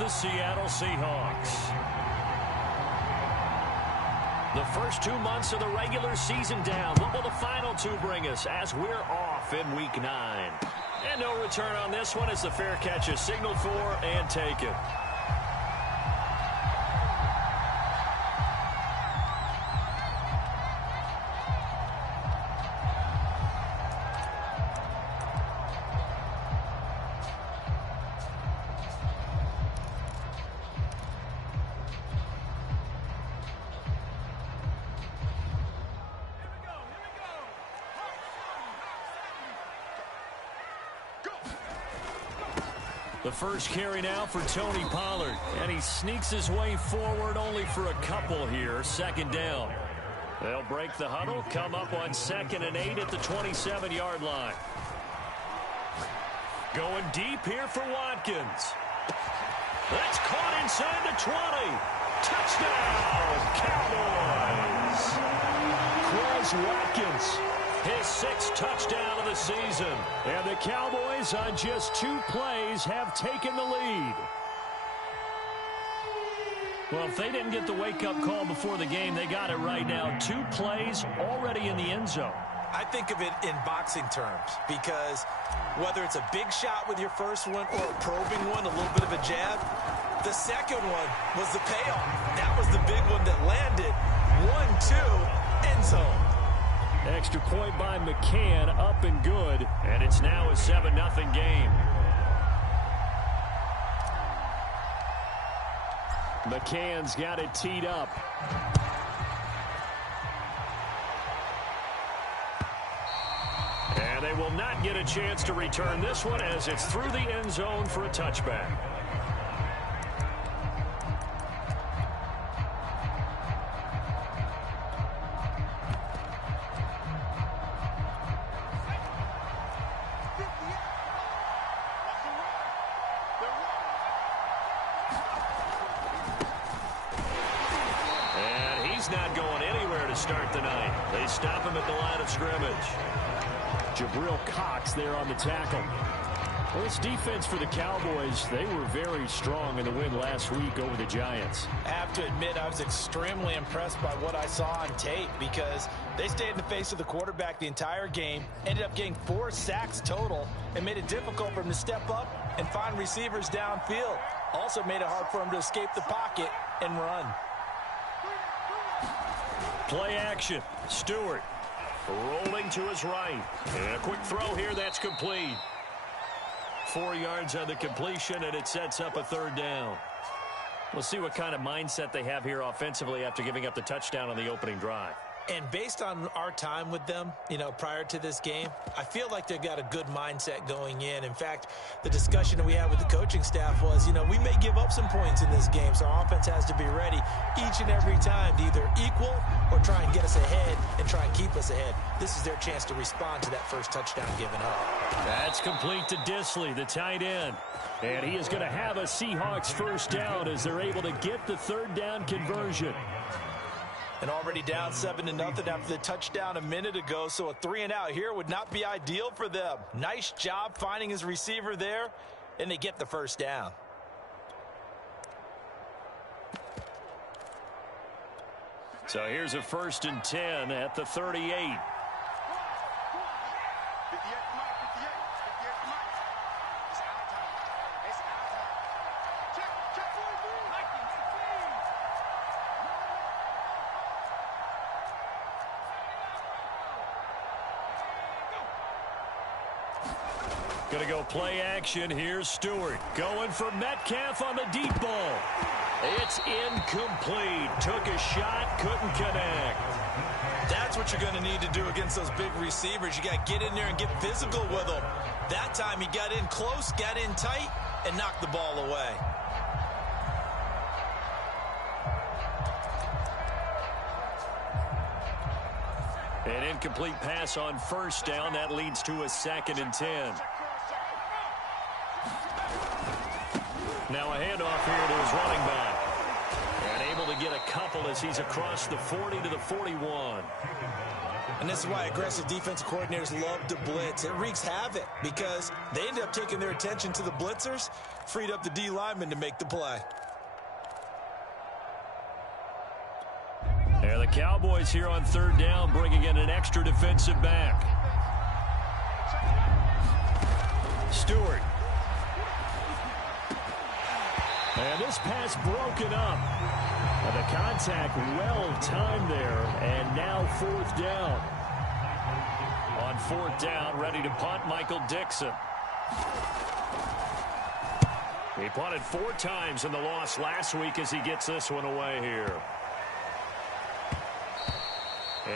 the Seattle Seahawks. The first 2 months of the regular season down. What will the final two bring us as we're off in Week 9? And no return on this one as the fair catch is signaled for and taken. The first carry now for Tony Pollard, and he sneaks his way forward only for a couple here. Second down. They'll break the huddle, come up on 2nd and 8 at the 27-yard line. Going deep here for Watkins. That's caught inside the 20. Touchdown, Cowboys. Quez Watkins. His 6th touchdown of the season. And the Cowboys on just 2 plays have taken the lead. Well, if they didn't get the wake-up call before the game, they got it right now. 2 plays already in the end zone. I think of it in boxing terms because whether it's a big shot with your first one or a probing one, a little bit of a jab, the second one was the payoff. That was the big one that landed. 1-2, end zone. Extra point by McCann, up and good, and it's now a 7-0 game. McCann's got it teed up. And they will not get a chance to return this one as it's through the end zone for a touchback. Not going anywhere to start the night. They stop him at the line of scrimmage. Jabril Cox there on the tackle. Well, this defense for the Cowboys, they were very strong in the win last week over the Giants. I have to admit, I was extremely impressed by what I saw on tape because they stayed in the face of the quarterback the entire game, ended up getting 4 sacks total, and made it difficult for him to step up and find receivers downfield. Also made it hard for him to escape the pocket and run. Play action. Stewart rolling to his right. And a quick throw here. That's complete. 4 yards on the completion, and it sets up a 3rd down. We'll see what kind of mindset they have here offensively after giving up the touchdown on the opening drive. And based on our time with them, prior to this game, I feel like they've got a good mindset going in. In fact, the discussion that we had with the coaching staff was, we may give up some points in this game, so our offense has to be ready each and every time to either equal or try and get us ahead and try and keep us ahead. This is their chance to respond to that first touchdown given up. That's complete to Dissly, the tight end. And he is going to have a Seahawks first down as they're able to get the 3rd down conversion. And already down 7-0 after the touchdown a minute ago, so a 3-and-out here would not be ideal for them. Nice job finding his receiver there, and they get the first down. So here's a 1st and 10 at the 38. Going to go play action. Here's Stewart going for Metcalf on the deep ball. It's incomplete. Took a shot, couldn't connect. That's what you're going to need to do against those big receivers. You got to get in there and get physical with them. That time he got in close, got in tight, and knocked the ball away. An incomplete pass on 1st down. That leads to a 2nd and 10. Now a handoff here to his running back. And And able to get a couple as he's across the 40 to the 41. And this is why aggressive defensive coordinators love to blitz. It wreaks havoc because they end up taking their attention to the blitzers, freed up the D lineman to make the play. There the Cowboys here on third down, bringing in an extra defensive back. Stewart. And this pass broken up. And the contact well timed there, and now fourth down. On fourth down, ready to punt, Michael Dickson. He punted 4 times in the loss last week as he gets this one away here.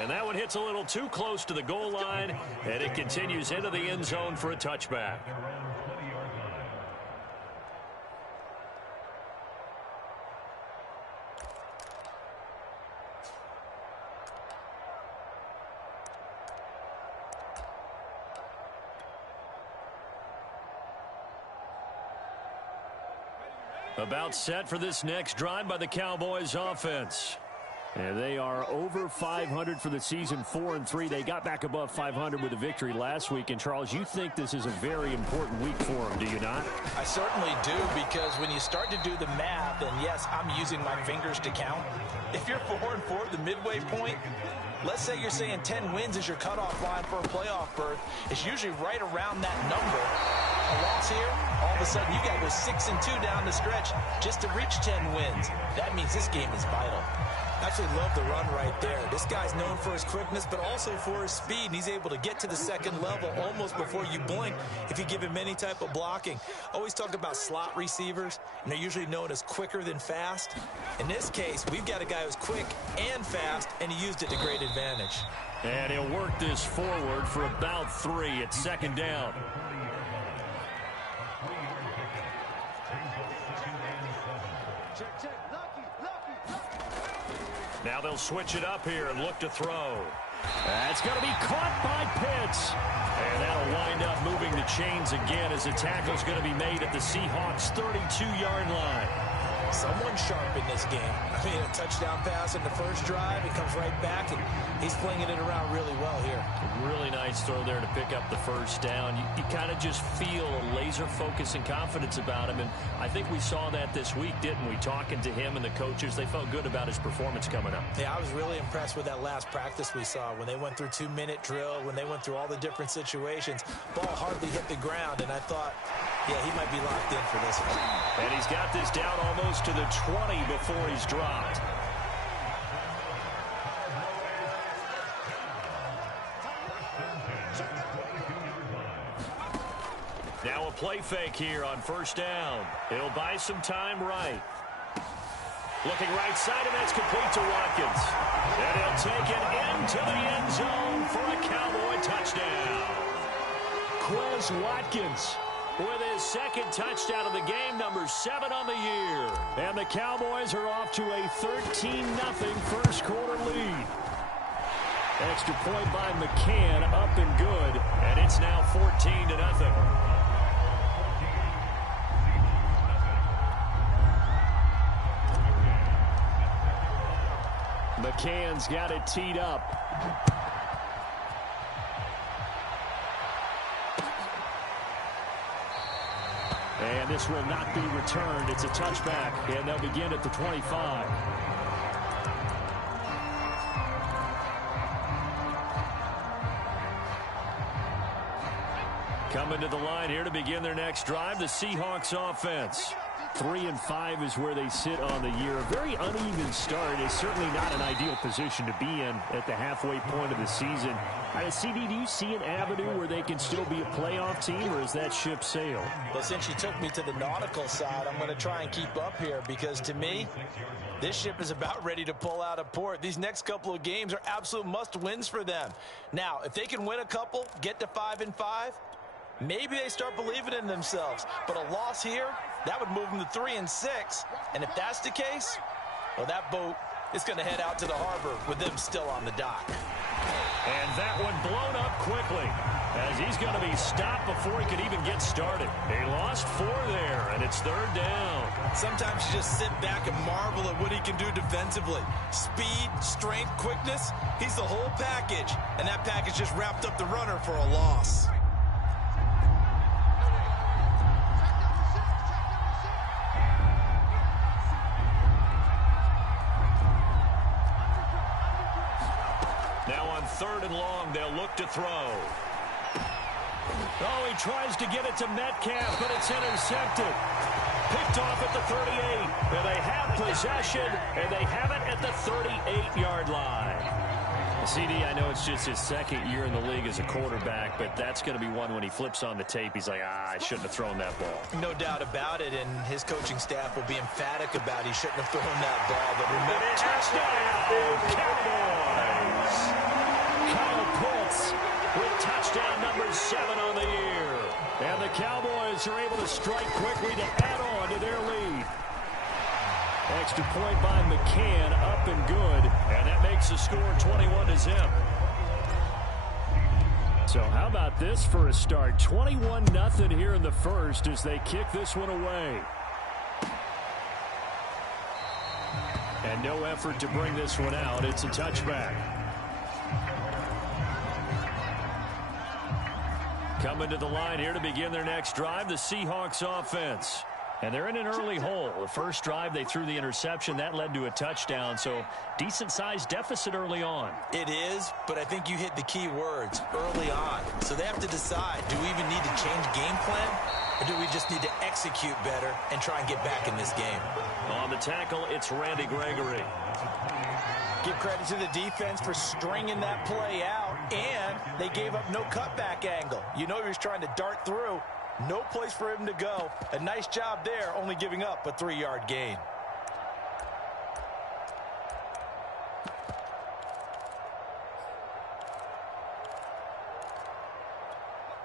And that one hits a little too close to the goal line, and it continues into the end zone for a touchback. About set for this next drive by the Cowboys offense. And they are over 500 for the season, 4-3. They got back above 500 with a victory last week. And, Charles, you think this is a very important week for them, do you not? I certainly do, because when you start to do the math, and yes, I'm using my fingers to count. If you're 4-4 at the midway point, let's say you're saying 10 wins is your cutoff line for a playoff berth. It's usually right around that number. A loss here, all of a sudden you got to go 6-2 down the stretch just to reach 10 wins. That means this game is vital. I actually love the run right there. This guy's known for his quickness, but also for his speed. And he's able to get to the second level almost before you blink if you give him any type of blocking. Always talked about slot receivers, and they're usually known as quicker than fast. In this case, we've got a guy who's quick and fast, and he used it to great advantage. And he'll work this forward for about 3 at second down. Now they'll switch it up here and look to throw. That's going to be caught by Pitts. And that'll wind up moving the chains again as the tackle's going to be made at the Seahawks' 32-yard line. Someone sharp in this game. I mean, a touchdown pass in the first drive. He comes right back, and he's flinging it around really well here. Really nice throw there to pick up the first down. You kind of just feel a laser focus and confidence about him, and I think we saw that this week, didn't we? Talking to him and the coaches, they felt good about his performance coming up. Yeah, I was really impressed with that last practice we saw when they went through 2-minute drill, when they went through all the different situations. Ball hardly hit the ground, and I thought, yeah, he might be locked in for this one. And he's got this down almost to the 20 before he's dropped. Now a play fake here on first down. It'll buy some time right. Looking right side, and that's complete to Watkins. And he'll take it into the end zone for a Cowboy touchdown. Quez Watkins with his second touchdown of the game, number 7 on the year. And the Cowboys are off to a 13-0 first quarter lead. Extra point by McCann, up and good, and it's now 14-0. McCann's got it teed up. And this will not be returned. It's a touchback, and they'll begin at the 25. Coming to the line here to begin their next drive, the Seahawks offense. 3-5 is where they sit on the year. A very uneven start. It's certainly not an ideal position to be in at the halfway point of the season. CD, do you see an avenue where they can still be a playoff team, or is that ship sailed? Well, since you took me to the nautical side, I'm going to try and keep up here, because to me, this ship is about ready to pull out of port. These next couple of games are absolute must-wins for them. Now, if they can win a couple, get to 5-5, maybe they start believing in themselves. But a loss here, that would move them to 3-6. And if that's the case, well, that boat is going to head out to the harbor with them still on the dock. And that one blown up quickly. as he's going to be stopped before he could even get started. He lost 4 there, and it's third down. Sometimes you just sit back and marvel at what he can do defensively. Speed, strength, quickness, he's the whole package. And that package just wrapped up the runner for a loss. Now on 3rd and long, they'll look to throw. Oh, he tries to get it to Metcalf, but it's intercepted. Picked off at the 38. And they have possession, and they have it at the 38-yard line. CD, I know it's just his 2nd year in the league as a quarterback, but that's going to be one when he flips on the tape. He's like, I shouldn't have thrown that ball. No doubt about it, and his coaching staff will be emphatic about he shouldn't have thrown that ball. But remember, touchdown, Cowboys! Kyle Pitts with touchdown number 7 on the year. And the Cowboys are able to strike quickly to add on to their lead. Extra point by McCann, up and good. And that makes the score 21-0. So how about this for a start? 21-0 here in the first as they kick this one away. And no effort to bring this one out. It's a touchback. Coming to the line here to begin their next drive, the Seahawks offense. And they're in an early hole. The first drive, they threw the interception. That led to a touchdown, so decent-sized deficit early on. It is, but I think you hit the key words, early on. So they have to decide, do we even need to change game plan, or do we just need to execute better and try and get back in this game? On the tackle, it's Randy Gregory. Give credit to the defense for stringing that play out, and they gave up no cutback angle. You know he was trying to dart through. No place for him to go. A nice job there, only giving up a 3-yard gain.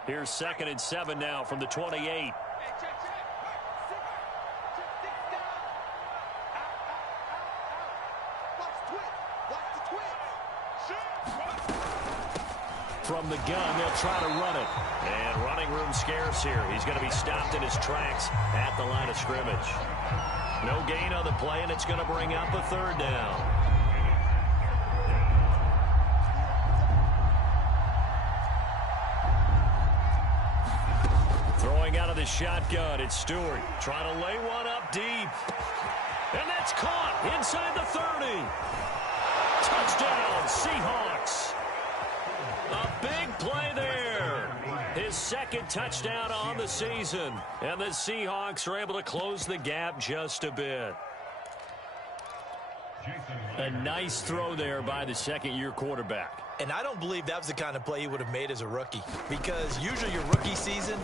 Here's 2nd and 7 now from the 28. From the gun, they'll try to run it. And running room scarce here. He's going to be stopped in his tracks at the line of scrimmage. No gain on the play, and it's going to bring up a 3rd down. Throwing out of the shotgun, it's Stewart. Trying to lay one up deep. And that's caught inside the 30. Touchdown, Seahawks. A big play there. His 2nd touchdown on the season. And the Seahawks are able to close the gap just a bit. A nice throw there by the 2nd-year quarterback. And I don't believe that was the kind of play he would have made as a rookie. Because usually your rookie season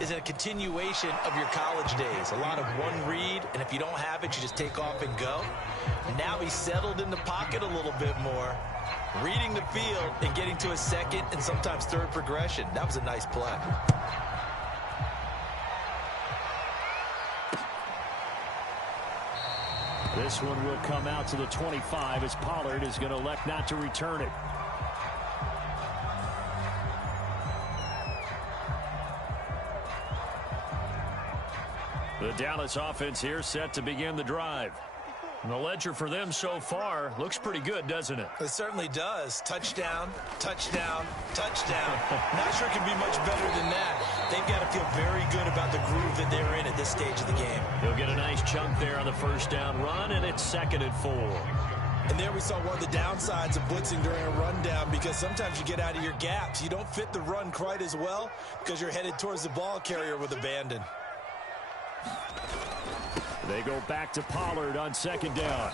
is a continuation of your college days. A lot of one read, and if you don't have it, you just take off and go. Now he's settled in the pocket a little bit more, reading the field and getting to a 2nd and sometimes 3rd progression. That was a nice play. This one will come out to the 25 as Pollard is going to elect not to return it. The Dallas offense here set to begin the drive. And the ledger for them so far looks pretty good, doesn't it? It certainly does. Touchdown, touchdown, touchdown. Not sure it can be much better than that. They've got to feel very good about the groove that they're in at this stage of the game. He'll get a nice chunk there on the 1st down run, and it's 2nd and 4. And there we saw one of the downsides of blitzing during a rundown, because sometimes you get out of your gaps. You don't fit the run quite as well because you're headed towards the ball carrier with abandon. They go back to Pollard on 2nd down.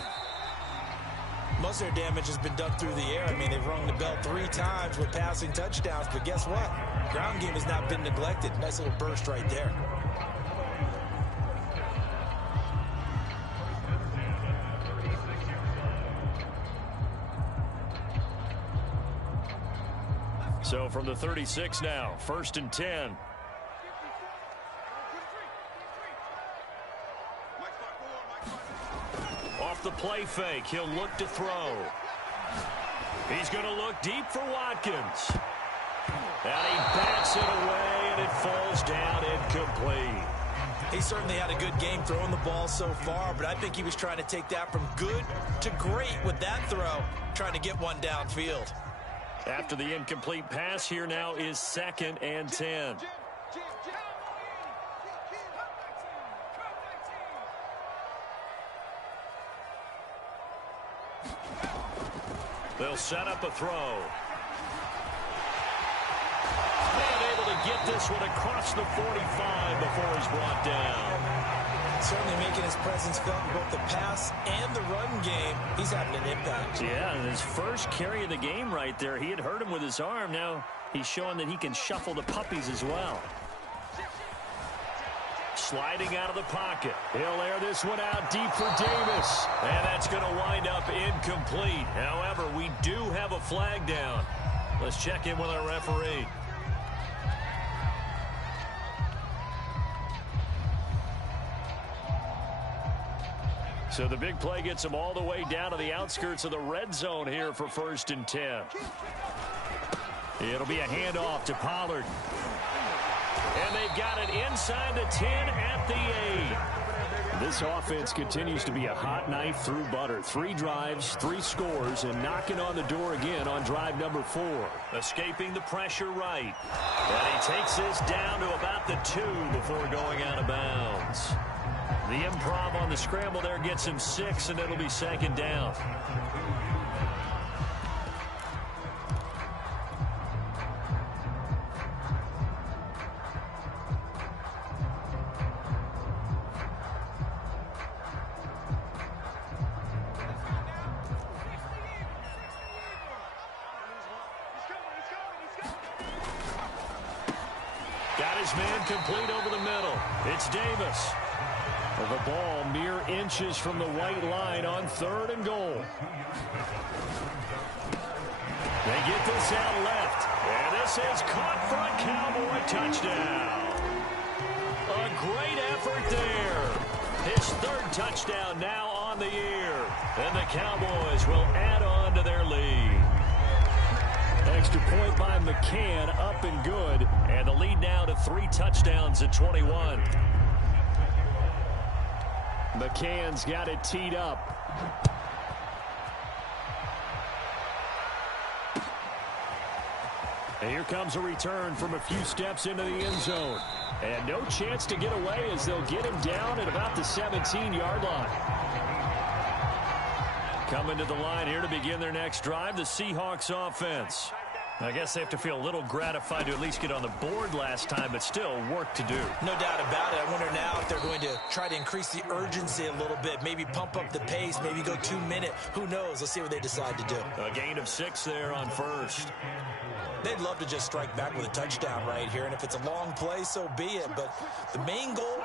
Most of their damage has been done through the air. I mean, they've rung the bell 3 times with passing touchdowns, but guess what? Ground game has not been neglected. Nice little burst right there. So from the 36 now, 1st and 10. Off the play fake, he'll look to throw. He's going to look deep for Watkins. And he bats it away, and it falls down incomplete. He certainly had a good game throwing the ball so far, but I think he was trying to take that from good to great with that throw, trying to get one downfield. After the incomplete pass, here now is 2nd and 10. They'll set up a throw. Get this one across the 45 before he's brought down. Certainly making his presence felt in both the pass and the run game. He's having an impact. Yeah, and his first carry of the game right there, he had hurt him with his arm. Now he's showing that he can shuffle the puppies as well. Sliding out of the pocket. He'll air this one out deep for Davis. And that's going to wind up incomplete. However, we do have a flag down. Let's check in with our referee. So the big play gets them all the way down to the outskirts of the red zone here for 1st and 10. It'll be a handoff to Pollard. And they've got it inside the 10 at the 8. This offense continues to be a hot knife through butter. 3 drives, 3 scores, and knocking on the door again on drive number 4. Escaping the pressure right. And he takes this down to about the 2 before going out of bounds. The improv on the scramble there gets him 6, and it'll be 2nd down. Got his man complete over the middle. It's Davis. The ball mere inches from the white line on 3rd and goal. They get this out left. And this is caught for a Cowboy touchdown. A great effort there. His 3rd touchdown now on the year. And the Cowboys will add on to their lead. Extra point by McCann, up and good. And the lead now to 3 touchdowns at 21. McCann's got it teed up. And here comes a return from a few steps into the end zone. And no chance to get away as they'll get him down at about the 17-yard line. Coming to the line here to begin their next drive, the Seahawks offense. I guess they have to feel a little gratified to at least get on the board last time, but still work to do. No doubt about it. I wonder now if they're going to try to increase the urgency a little bit, maybe pump up the pace, maybe go 2-minute. Who knows? Let's see what they decide to do. A gain of 6 there on 1st. They'd love to just strike back with a touchdown right here, and if it's a long play, so be it. But the main goal,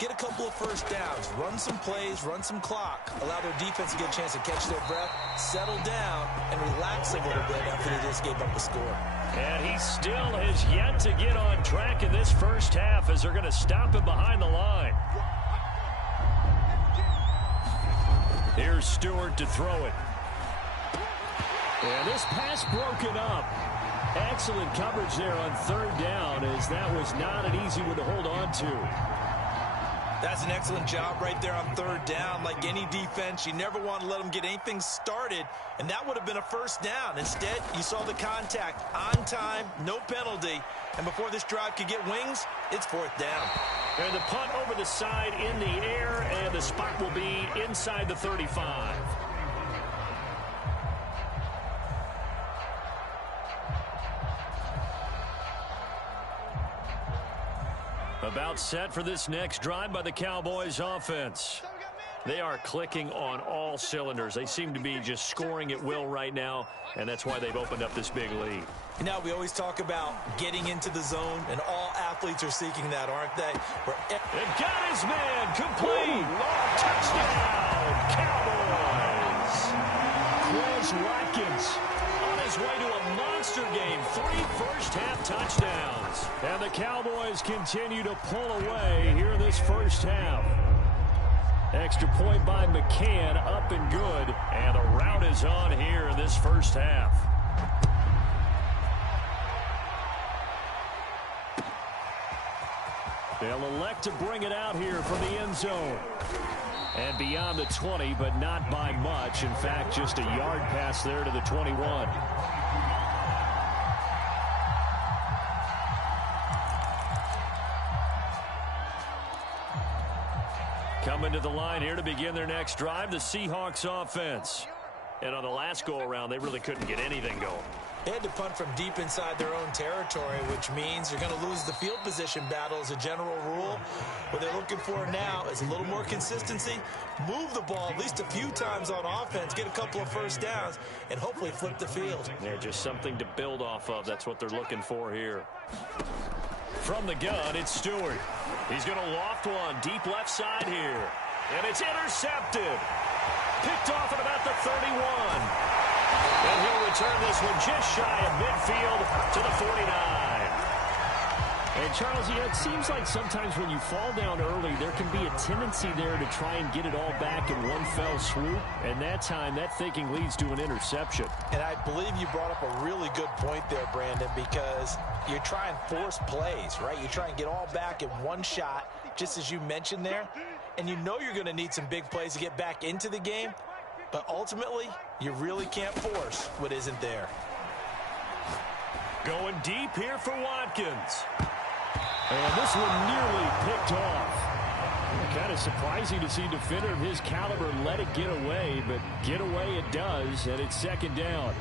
get a couple of first downs, run some plays, run some clock, allow their defense to get a chance to catch their breath, settle down, and relax a little bit after they just gave up a score. And he still has yet to get on track in this first half as they're going to stop him behind the line. Here's Stewart to throw it. And this pass broken up. Excellent coverage there on 3rd down, as that was not an easy one to hold on to. That's an excellent job right there on 3rd down. Like any defense, you never want to let them get anything started, and that would have been a first down. Instead, you saw the contact on time, no penalty, and before this drive could get wings, it's 4th down. And the punt over the side in the air, and the spot will be inside the 35. About set for this next drive by the Cowboys offense. They are clicking on all cylinders. They seem to be just scoring at will right now, and that's why they've opened up this big lead. You know, we always talk about getting into the zone, and all athletes are seeking that, aren't they? They've got his man complete. Touchdown, Cowboys. Quez Watkins on his way to a monster game. 3 first-half touchdowns. And the Cowboys continue to pull away here in this first half. Extra point by McCann, up and good. And the rout is on here in this first half. They'll elect to bring it out here from the end zone. And beyond the 20, but not by much. In fact, just a yard pass there to the 21. Coming to the line here to begin their next drive, the Seahawks offense. And on the last go-around, they really couldn't get anything going. They had to punt from deep inside their own territory, which means you're going to lose the field position battle as a general rule. What they're looking for now is a little more consistency, move the ball at least a few times on offense, get a couple of first downs, and hopefully flip the field. Yeah, just something to build off of. That's what they're looking for here. From the gun, it's Stewart. He's going to loft one deep left side here. And it's intercepted. Picked off at about the 31. And he'll return this one just shy of midfield to the 49. And, Charles, yeah, it seems like sometimes when you fall down early, there can be a tendency there to try and get it all back in one fell swoop. And that time, that thinking leads to an interception. And I believe you brought up a really good point there, Brandon, because you try and force plays, right? You try and get all back in one shot, just as you mentioned there. And you know you're going to need some big plays to get back into the game. But ultimately, you really can't force what isn't there. Going deep here for Watkins. And this one nearly picked off. Kind of surprising to see a defender of his caliber let it get away, but get away it does, and it's second down.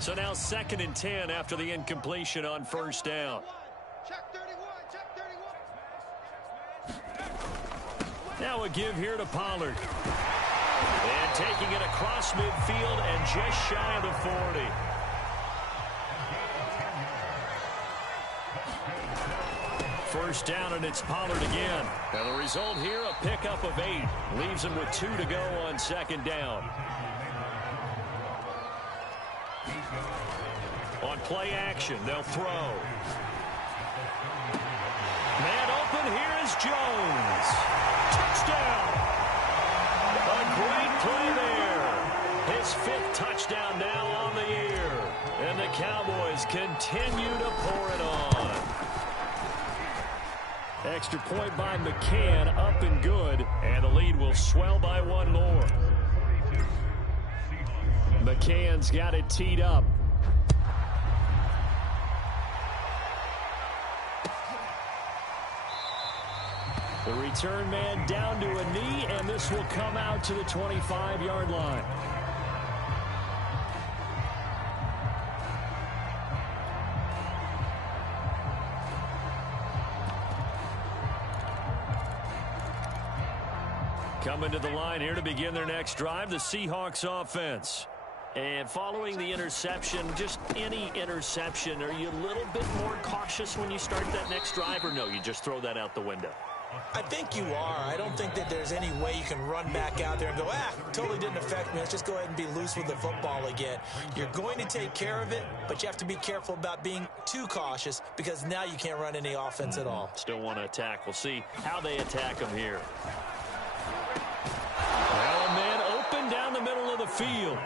So now 2nd and 10 after the incompletion on first down. Now a give here to Pollard. And taking it across midfield and just shy of the 40. First down, and it's Pollard again. Now the result here, a pickup of 8. Leaves him with 2 to go on second down. On play action, they'll throw. Man open, here is Jones. Touchdown! A great play there. His 5th touchdown now on the year. And the Cowboys continue to pour it on. Extra point by McCann, up and good. And the lead will swell by 1 more. McCann's got it teed up. The return man down to a knee, and this will come out to the 25-yard line. Coming to the line here to begin their next drive, the Seahawks offense. And following the interception, just any interception, are you a little bit more cautious when you start that next drive, or no, you just throw that out the window? I think you are. I don't think that there's any way you can run back out there and go, totally didn't affect me. Let's just go ahead and be loose with the football again. You're going to take care of it, but you have to be careful about being too cautious because now you can't run any offense at all. Still want to attack. We'll see how they attack them here. Well, a man open down the middle of the field.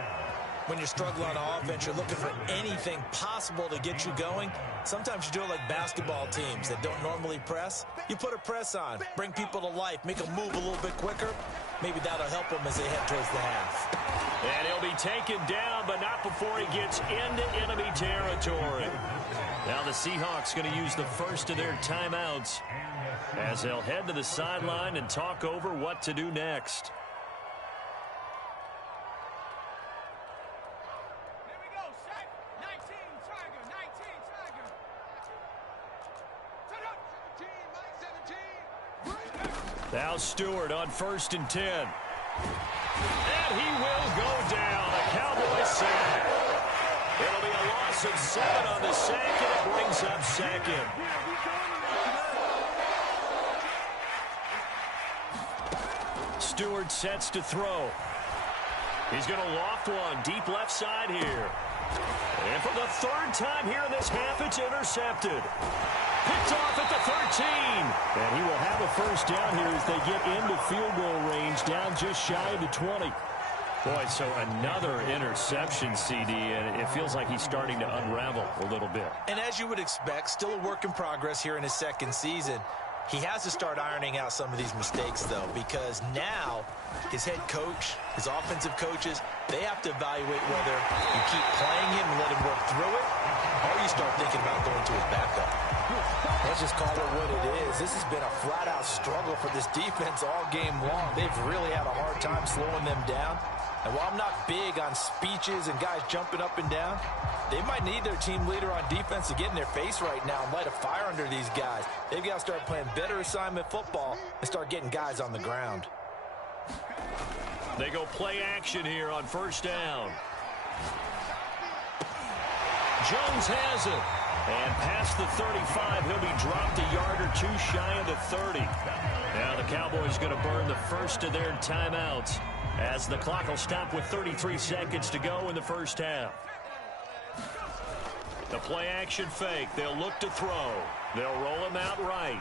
When you're struggling on offense, you're looking for anything possible to get you going. Sometimes you do it like basketball teams that don't normally press. You put a press on, bring people to life, make them move a little bit quicker. Maybe that'll help them as they head towards the half. And he'll be taken down, but not before he gets into enemy territory. Now the Seahawks going to use the first of their timeouts as they'll head to the sideline and talk over what to do next. Now Stewart on 1st and 10. And he will go down. A Cowboys sack. It'll be a loss of 7 on the sack, and it brings up 2nd. Stewart sets to throw. He's going to loft one deep left side here. And for the third time here in this half, it's intercepted. Picked off at the 13. And he will have a first down here as they get into field goal range, down just shy of the 20. Boy, so another interception, CD, and it feels like he's starting to unravel a little bit. And as you would expect, still a work in progress here in his second season. He has to start ironing out some of these mistakes, though, because now his head coach, his offensive coaches, they have to evaluate whether you keep playing him and let him work through it, or you start thinking about going to his backup. Let's just call it what it is. This has been a flat-out struggle for this defense all game long. They've really had a hard time slowing them down. And while I'm not big on speeches and guys jumping up and down, they might need their team leader on defense to get in their face right now and light a fire under these guys. They've got to start playing better assignment football and start getting guys on the ground. They go play action here on first down. Jones has it. And past the 35, he'll be dropped a yard or two shy of the 30. Now the Cowboys going to burn the first of their timeouts as the clock will stop with 33 seconds to go in the first half. The play action fake. They'll look to throw. They'll roll him out right.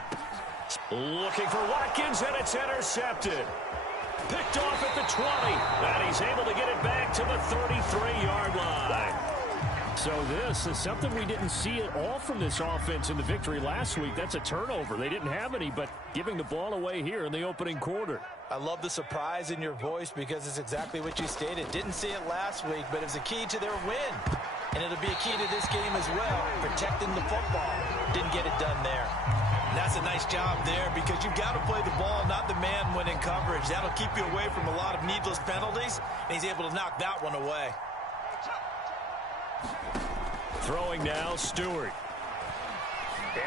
Looking for Watkins, and it's intercepted. Picked off at the 20. And he's able to get it back to the 33-yard line. So this is something we didn't see at all from this offense in the victory last week. That's a turnover. They didn't have any, but giving the ball away here in the opening quarter. I love the surprise in your voice because it's exactly what you stated. Didn't see it last week, but it was a key to their win. And it'll be a key to this game as well, protecting the football. Didn't get it done there. And that's a nice job there because you've got to play the ball, not the man when in coverage. That'll keep you away from a lot of needless penalties, and he's able to knock that one away. Throwing now, Stewart.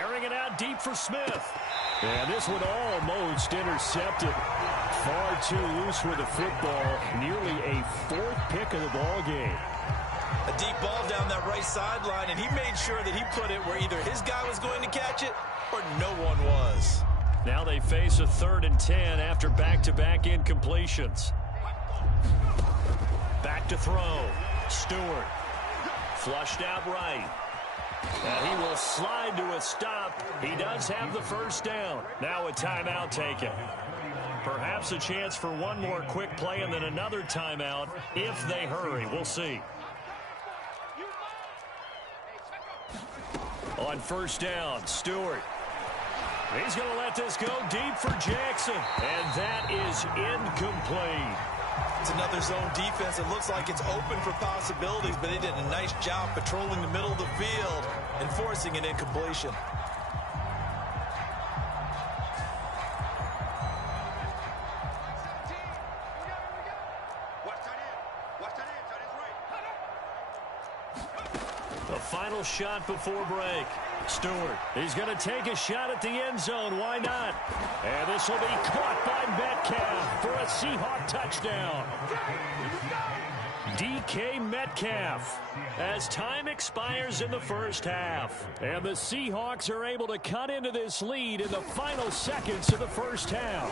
Airing it out deep for Smith. And this one almost intercepted. Far too loose with the football. Nearly a fourth pick of the ball game. A deep ball down that right sideline, and he made sure that he put it where either his guy was going to catch it or no one was. Now they face a 3rd and 10 after back-to-back incompletions. Back to throw. Stewart. Flushed out right. And he will slide to a stop. He does have the first down. Now a timeout taken. Perhaps a chance for one more quick play and then another timeout if they hurry. We'll see. On first down, Stewart. He's going to let this go deep for Jackson. And that is incomplete. It's another zone defense. It looks like it's open for possibilities, but they did a nice job patrolling the middle of the field and forcing an incompletion. The final shot before break. Stewart, he's going to take a shot at the end zone. Why not? And this will be caught by Metcalf for a Seahawk touchdown. DK Metcalf as time expires in the first half. And the Seahawks are able to cut into this lead in the final seconds of the first half.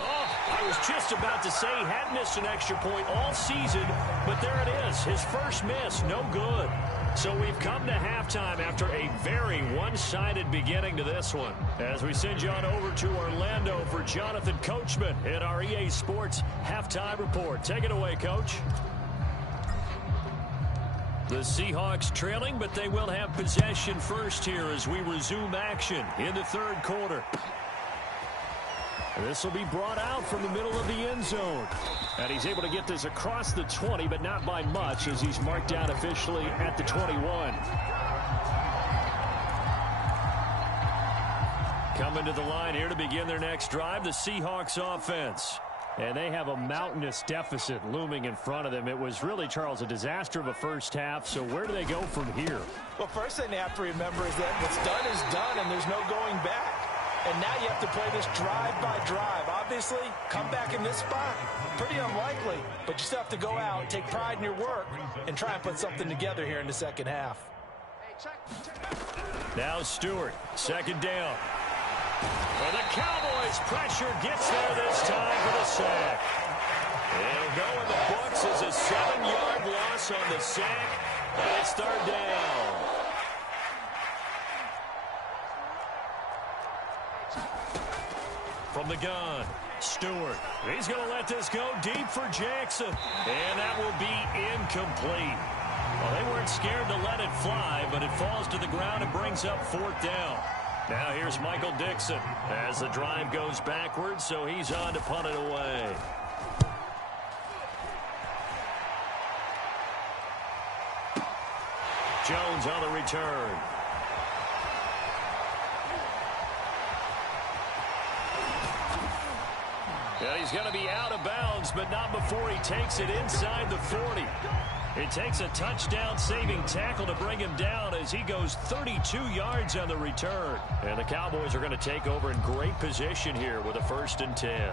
Oh, I was just about to say he hadn't missed an extra point all season, but there it is. His first miss, no good. So we've come to halftime after a very one-sided beginning to this one. As we send you on over to Orlando for Jonathan Coachman in our EA Sports Halftime Report. Take it away, Coach. The Seahawks trailing, but they will have possession first here as we resume action in the third quarter. This will be brought out from the middle of the end zone. And he's able to get this across the 20, but not by much as he's marked down officially at the 21. Coming to the line here to begin their next drive, the Seahawks offense. And they have a mountainous deficit looming in front of them. It was really, Charles, a disaster of a first half. So where do they go from here? Well, first thing they have to remember is that what's done is done, and there's no going back. And now you have to play this drive by drive. Obviously, come back in this spot, pretty unlikely. But you still have to go out, take pride in your work, and try and put something together here in the second half. Now Stewart, second down. And the Cowboys' pressure gets there this time for the sack. It'll go in the books as a 7-yard loss on the sack. It's third down. From the gun, Stewart. He's going to let this go deep for Jackson. And that will be incomplete. Well, they weren't scared to let it fly, but it falls to the ground and brings up fourth down. Now here's Michael Dixon as the drive goes backwards, so he's on to punt it away. Jones on the return. Yeah, he's going to be out of bounds, but not before he takes it inside the 40. It takes a touchdown-saving tackle to bring him down as he goes 32 yards on the return. And the Cowboys are going to take over in great position here with a 1st and 10.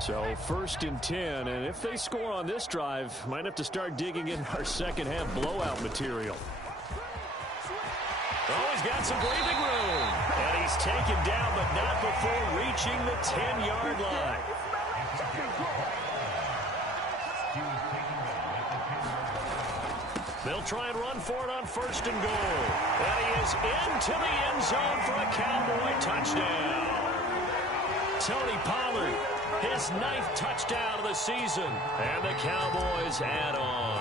So 1st and 10, and if they score on this drive, might have to start digging in our second-half blowout material. Oh, he's got some breathing room. And he's taken down, but not before reaching the 10-yard line. They'll try and run for it on 1st and goal. And he is into the end zone for a Cowboy touchdown. Tony Pollard, his 9th touchdown of the season. And the Cowboys add on.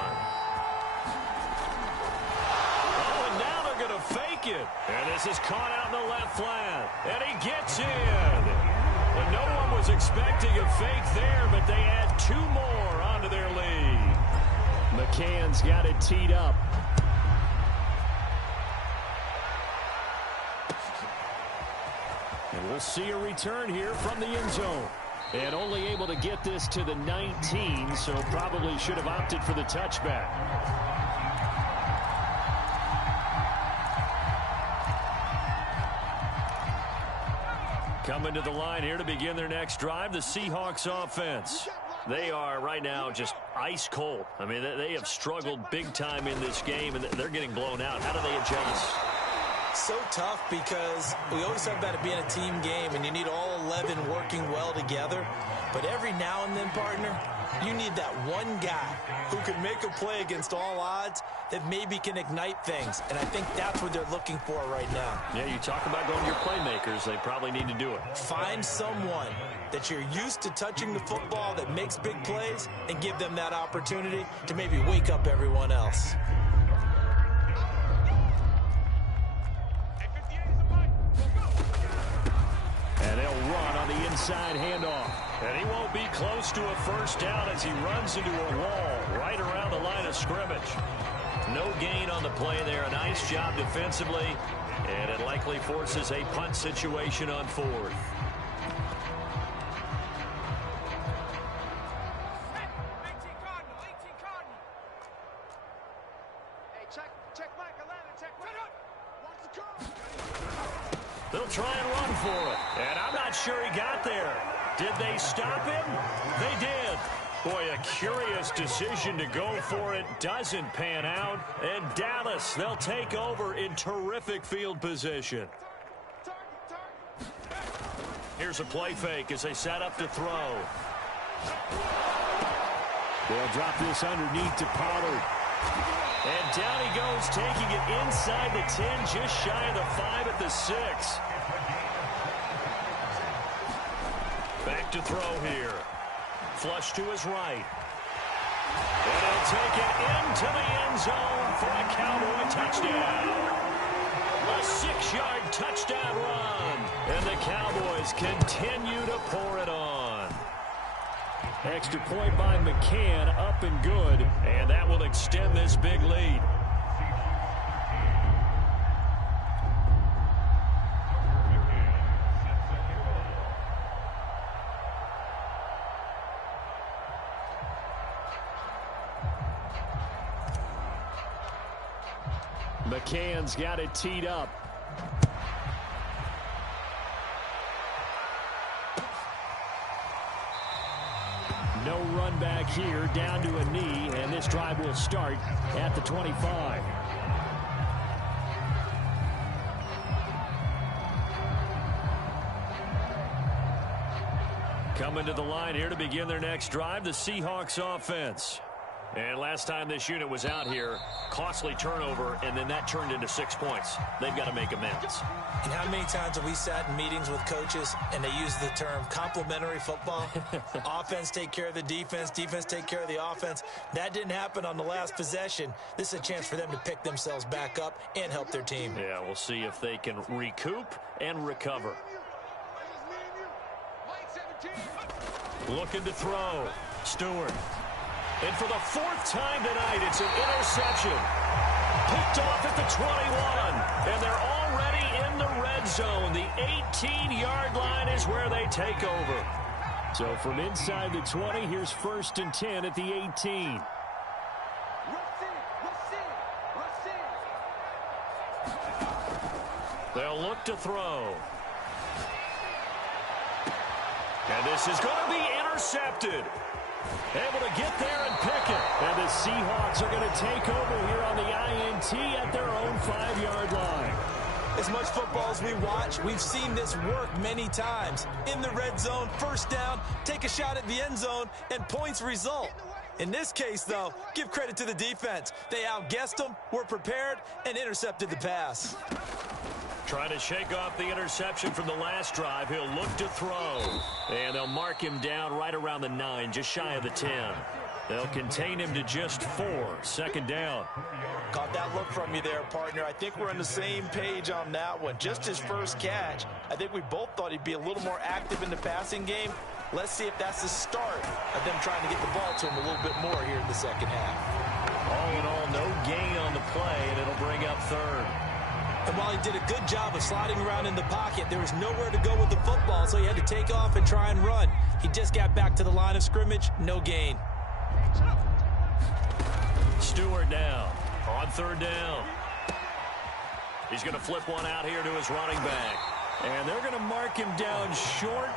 Oh, and now they're going to fake it. And this is caught out in the left flat. And he gets in. And no one was expecting a fake there, but they add 2 more onto their lead. McCann's got it teed up. And we'll see a return here from the end zone. And only able to get this to the 19, so probably should have opted for the touchback. Coming to the line here to begin their next drive, the Seahawks offense. They are right now just ice cold. I mean, they have struggled big time in this game, and they're getting blown out. How do they adjust? So tough because we always talk about it being a team game, and you need all 11 working well together. But every now and then, partner, you need that one guy who can make a play against all odds that maybe can ignite things. And I think that's what they're looking for right now. Yeah, you talk about going to your playmakers. They probably need to do it. Find someone that you're used to touching the football that makes big plays and give them that opportunity to maybe wake up everyone else. And they'll run on the inside handoff. And he won't be close to a first down as he runs into a wall right around the line of scrimmage. No gain on the play there. A nice job defensively. And it likely forces a punt situation on 4th. They'll try and run for it. And I'm not sure he got there. Did they stop him? They did. Boy, a curious decision to go for it. Doesn't pan out. And Dallas, they'll take over in terrific field position. Here's a play fake as they set up to throw. They'll drop this underneath to Pollard. And down he goes, taking it inside the 10, just shy of the 5 at the 6. Back to throw here. Flush to his right. And he'll take it into the end zone for a Cowboy touchdown. A 6-yard touchdown run. And the Cowboys continue to pour it on. Extra point by McCann, up and good. And that will extend this big lead. McCann's got it teed up. No run back here, down to a knee, and this drive will start at the 25. Coming to the line here to begin their next drive, the Seahawks offense. And last time this unit was out here, costly turnover, and then that turned into 6 points. They've got to make amends. And how many times have we sat in meetings with coaches and they use the term complementary football? Offense take care of the defense, defense take care of the offense. That didn't happen on the last possession. This is a chance for them to pick themselves back up and help their team. Yeah, we'll see if they can recoup and recover. Looking to throw. Stewart. And for the 4th time tonight, it's an interception. Picked off at the 21. And they're already in the red zone. The 18-yard line is where they take over. So from inside the 20, here's 1st and 10 at the 18. They'll look to throw. And this is going to be intercepted. Able to get there and pick it. And the Seahawks are going to take over here on the INT at their own 5-yard line. As much football as we watch, we've seen this work many times. In the red zone, 1st down, take a shot at the end zone, and points result. In this case, though, give credit to the defense. They outguessed them, were prepared, and intercepted the pass. Trying to shake off the interception from the last drive. He'll look to throw. And they'll mark him down right around the 9, just shy of the 10. They'll contain him to just 4. 2nd down. Caught that look from you there, partner. I think we're on the same page on that one. Just his first catch. I think we both thought he'd be a little more active in the passing game. Let's see if that's the start of them trying to get the ball to him a little bit more here in the second half. All in all, no gain on the play, and it'll bring up 3rd. And while he did a good job of sliding around in the pocket, there was nowhere to go with the football, so he had to take off and try and run. He just got back to the line of scrimmage, no gain. Stewart now on 3rd down. He's going to flip one out here to his running back. And they're going to mark him down short,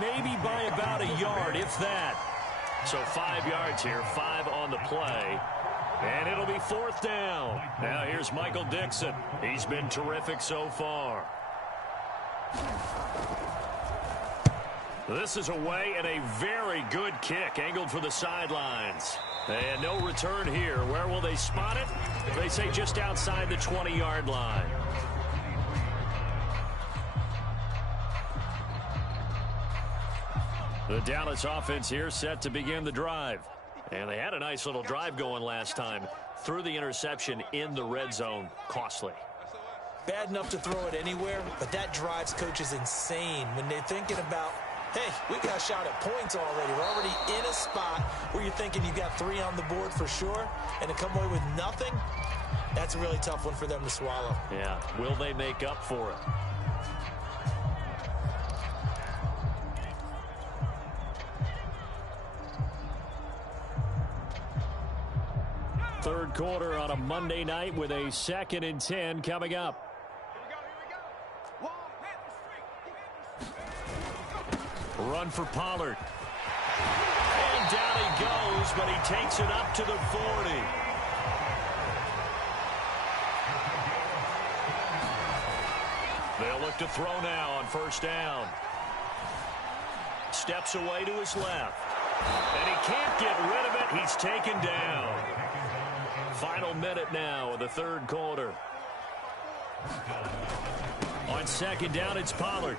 maybe by about a yard, if that. So 5 yards here, 5 on the play. And it'll be 4th down. Now here's Michael Dixon. He's been terrific so far. This is away and a very good kick angled for the sidelines. And no return here. Where will they spot it? They say just outside the 20-yard line. The Dallas offense here set to begin the drive. And they had a nice little drive going last time. Threw the interception in the red zone. Costly. Bad enough to throw it anywhere, but that drives coaches insane when they're thinking about, hey, we got a shot at points already. We're already in a spot where you're thinking you got 3 on the board for sure, and to come away with nothing, that's a really tough one for them to swallow. Yeah, will they make up for it? Third quarter on a Monday night with a 2nd and 10 coming up. Run for Pollard. And down he goes, but he takes it up to the 40. They'll look to throw now on 1st down. Steps away to his left. And he can't get rid of it. He's taken down. Final minute now of the 3rd quarter. On 2nd down, it's Pollard.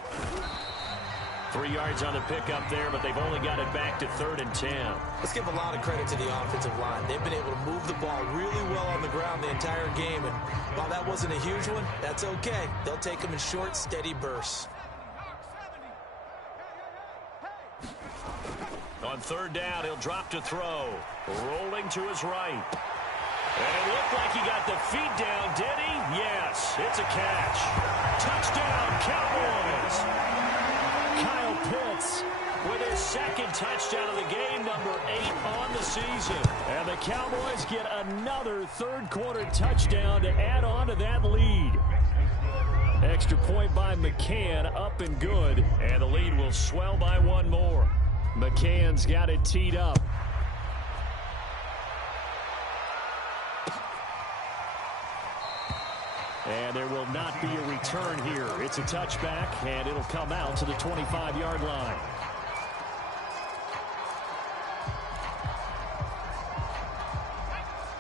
3 yards on the pickup there, but they've only got it back to 3rd and 10. Let's give a lot of credit to the offensive line. They've been able to move the ball really well on the ground the entire game, and while that wasn't a huge one, that's okay. They'll take them in short, steady bursts. On 3rd down, he'll drop to throw. Rolling to his right. And it looked like he got the feet down, did he? Yes, it's a catch. Touchdown, Cowboys! Kyle Pitts With his 2nd touchdown of the game, number 8 on the season. And the Cowboys get another 3rd quarter touchdown to add on to that lead. Extra point by McCann, up and good. And the lead will swell by 1 more. McCann's got it teed up. And there will not be a return here. It's a touchback, and it'll come out to the 25-yard line.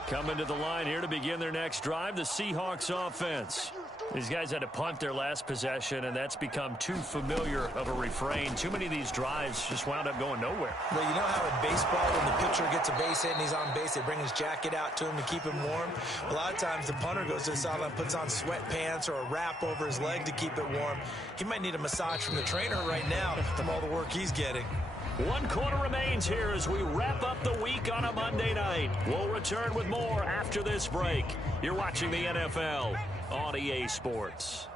Coming to the line here to begin their next drive, the Seahawks offense. These guys had to punt their last possession, and that's become too familiar of a refrain. Too many of these drives just wound up going nowhere. Well, you know how in baseball, when the pitcher gets a base hit and he's on base, they bring his jacket out to him to keep him warm? A lot of times the punter goes to the sideline, puts on sweatpants or a wrap over his leg to keep it warm. He might need a massage from the trainer right now from all the work he's getting. 1 quarter remains here as we wrap up the week on a Monday night. We'll return with more after this break. You're watching the NFL on EA Sports.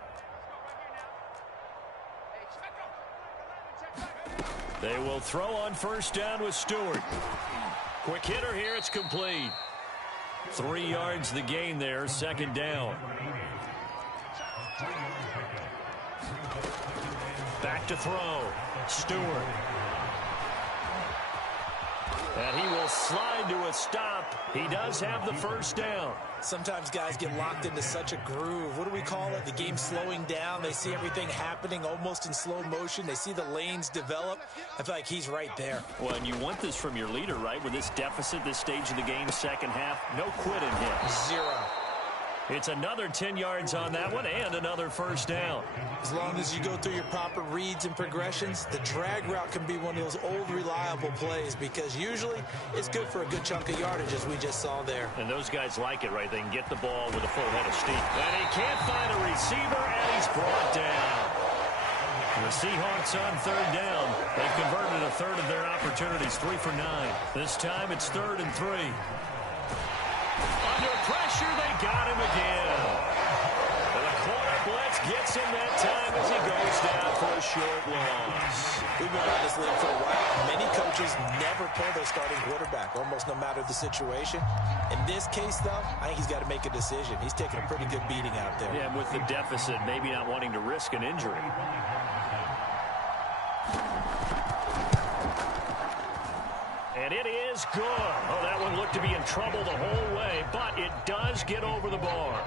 They will throw on first down with Stewart. Quick hitter here, it's complete. 3 yards the gain there, second down. Back to throw. Stewart. And he will slide to a stop. He does have the first down. Sometimes guys get locked into such a groove. What do we call it? The game slowing down. They see everything happening almost in slow motion. They see the lanes develop. I feel like he's right there. Well, and you want this from your leader, right? With this deficit, this stage of the game, second half, no quitting him. 0. It's another 10 yards on that one and another first down. As long as you go through your proper reads and progressions, the drag route can be one of those old reliable plays because usually it's good for a good chunk of yardage as we just saw there. And those guys like it, right? They can get the ball with a full head of steam. And he can't find a receiver, and he's brought down. The Seahawks on third down. They've converted a third of their opportunities, 3 for 9. This time it's 3rd and 3. Under pressure, they got him again. And the corner blitz gets him that time as he goes down for a short loss. We've been around this league for a while. Many coaches never pull their starting quarterback, almost no matter the situation. In this case, though, I think he's got to make a decision. He's taking a pretty good beating out there. Yeah, with the deficit, maybe not wanting to risk an injury. And it is good. Oh, that one looked to be in trouble the whole way, but it does get over the bar.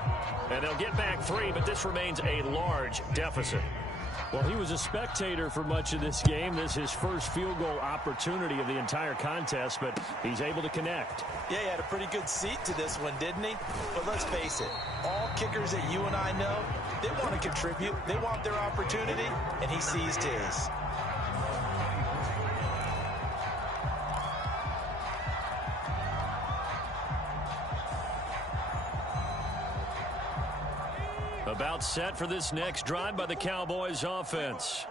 And they'll get back 3, but this remains a large deficit. Well, he was a spectator for much of this game. This is his first field goal opportunity of the entire contest, but he's able to connect. Yeah, he had a pretty good seat to this one, didn't he? But let's face it, all kickers that you and I know, they want to contribute. They want their opportunity, and he seized his. About set for this next drive by the Cowboys offense.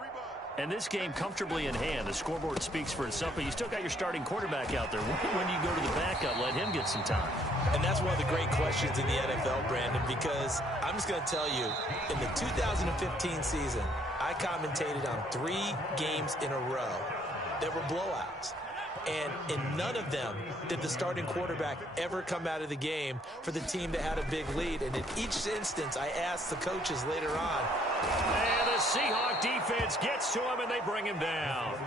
And this game comfortably in hand. The scoreboard speaks for itself, but you still got your starting quarterback out there. When do you go to the backup? Let him get some time. And that's one of the great questions in the NFL, Brandon, because I'm just going to tell you, in the 2015 season, I commentated on 3 games in a row that were blowouts. And in none of them did the starting quarterback ever come out of the game for the team that had a big lead. And in each instance, I asked the coaches later on. And the Seahawk defense gets to him, and they bring him down.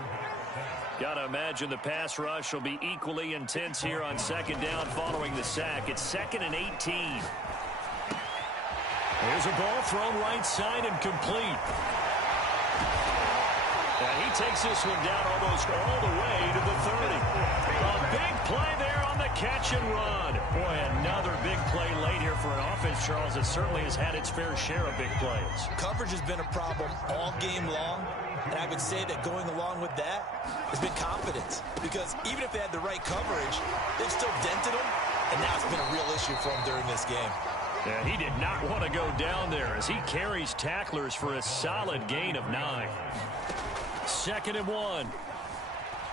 Got to imagine the pass rush will be equally intense here on second down following the sack. It's 2nd and 18. There's a ball thrown right side and complete. And he takes this one down almost all the way to the 30. A big play there on the catch and run. Boy, another big play late here for an offense, Charles, that certainly has had its fair share of big plays. Coverage has been a problem all game long. And I would say that going along with that has been confidence. Because even if they had the right coverage, they've still dented them. And now it's been a real issue for them during this game. Yeah, he did not want to go down there as he carries tacklers for a solid gain of 9. 2nd and 1.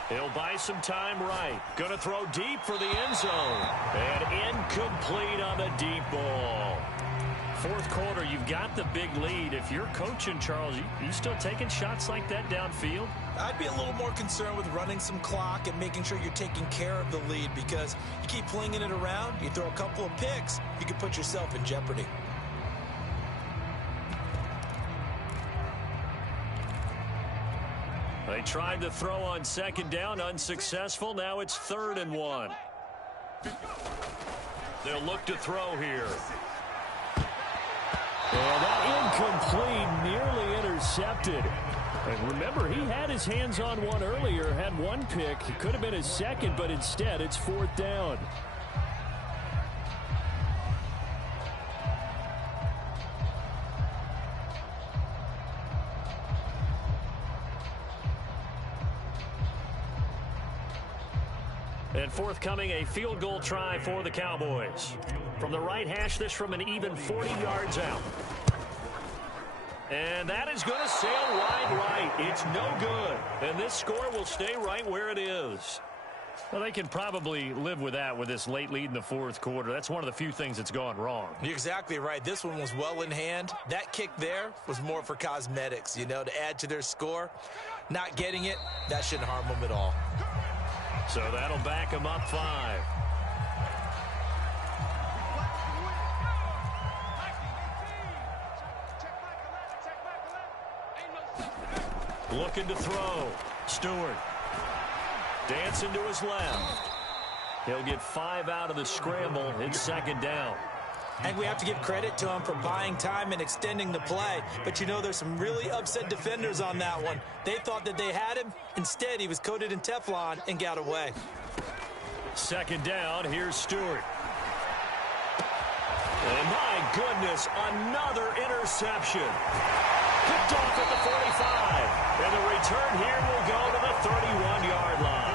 He'll buy some time right. Going to throw deep for the end zone. And incomplete on the deep ball. 4th quarter, you've got the big lead. If you're coaching, Charles, you still taking shots like that downfield? I'd be a little more concerned with running some clock and making sure you're taking care of the lead, because you keep flinging it around, you throw a couple of picks, you can put yourself in jeopardy. They tried to throw on second down, unsuccessful. Now it's 3rd and 1. They'll look to throw here. And that incomplete, nearly intercepted. And remember, he had his hands on one earlier, had 1 pick. It could have been his second, but instead it's 4th down. And forthcoming, a field goal try for the Cowboys. From the right hash, this from an even 40 yards out. And that is going to sail wide right. It's no good. And this score will stay right where it is. Well, they can probably live with that with this late lead in the fourth quarter. That's one of the few things that's gone wrong. You're exactly right. This one was well in hand. That kick there was more for cosmetics, you know, to add to their score. Not getting it, that shouldn't harm them at all. So that'll back them up 5. Looking to throw. Stewart. Dancing to his left. He'll get 5 out of the scramble. It's second down. And we have to give credit to him for buying time and extending the play. But, you know, there's some really upset defenders on that one. They thought that they had him. Instead, he was coated in Teflon and got away. Second down, here's Stewart. And my goodness, another interception. Picked off at the 45. And the return here will go to the 31-yard line.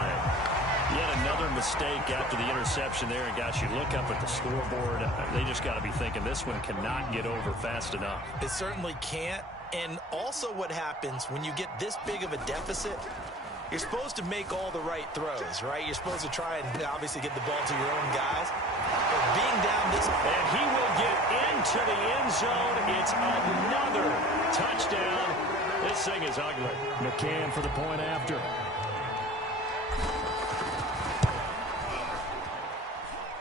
Yet another mistake after the interception there. And, gosh, you look up at the scoreboard. They just got to be thinking this one cannot get over fast enough. It certainly can't. And also what happens when you get this big of a deficit, you're supposed to make all the right throws, right? You're supposed to try and obviously get the ball to your own guys. But being down this... And he will get into the end zone. It's another touchdown. This thing is ugly. McCann for the point after.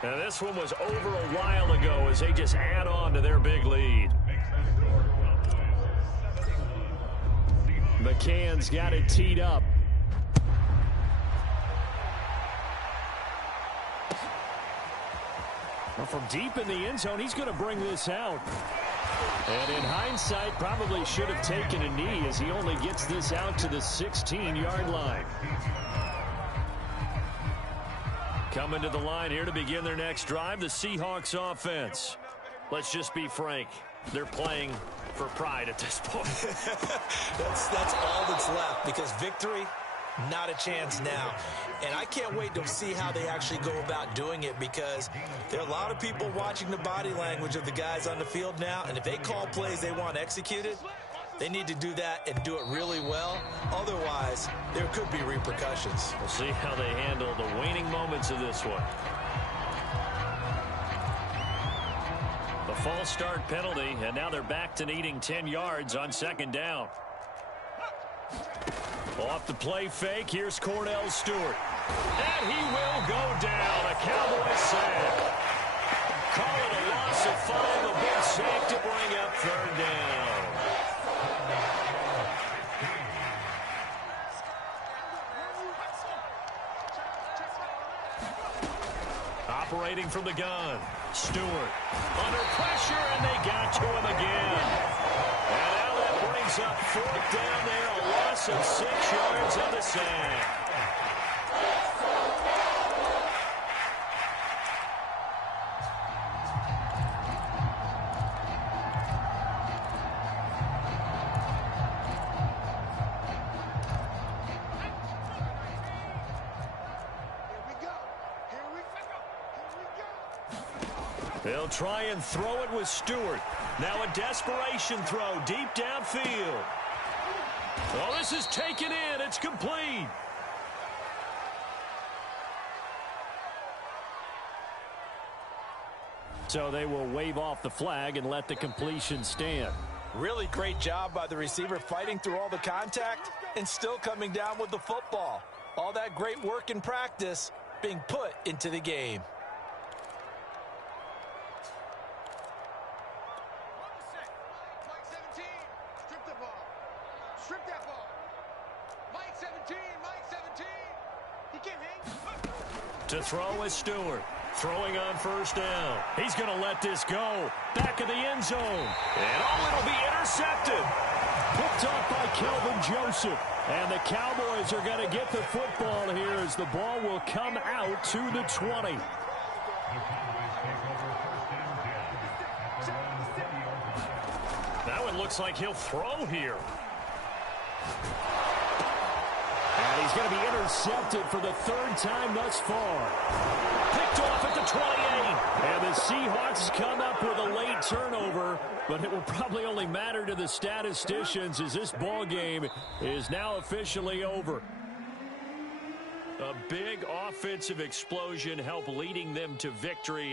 Now this one was over a while ago as they just add on to their big lead. McCann's got it teed up. Well, from deep in the end zone, he's going to bring this out. And in hindsight, probably should have taken a knee as he only gets this out to the 16-yard line. Coming to the line here to begin their next drive, the Seahawks offense. Let's just be frank. They're playing for pride at this point. That's all that's left, because victory, not a chance now. And I can't wait to see how they actually go about doing it, because there are a lot of people watching the body language of the guys on the field now, and if they call plays they want executed, they need to do that and do it really well. Otherwise, there could be repercussions. We'll see how they handle the waning moments of this one. The false start penalty, and now they're back to needing 10 yards on second down. Off the play fake, here's Cordell Stewart. And he will go down. A Cowboys sack. Call it a loss of 5, a big sack to bring up third down. Operating from the gun. Stewart under pressure, and they got to him again. And now that brings up fourth down there, a loss of 6 yards on the sack. They'll try and throw it with Stewart. Now a desperation throw deep downfield. Oh, this is taken in. It's complete. So they will wave off the flag and let the completion stand. Really great job by the receiver, fighting through all the contact and still coming down with the football. All that great work in practice being put into the game. To throw is Stewart. Throwing on first down. He's going to let this go. Back of the end zone. And it'll be intercepted. Picked off by Kelvin Joseph. And the Cowboys are going to get the football here as the ball will come out to the 20. That one looks like he'll throw here. And And he's going to be intercepted for the third time thus far. Picked off at the 28. And the Seahawks come up with a late turnover, but it will probably only matter to the statisticians as this ball game is now officially over. A big offensive explosion helped leading them to victory.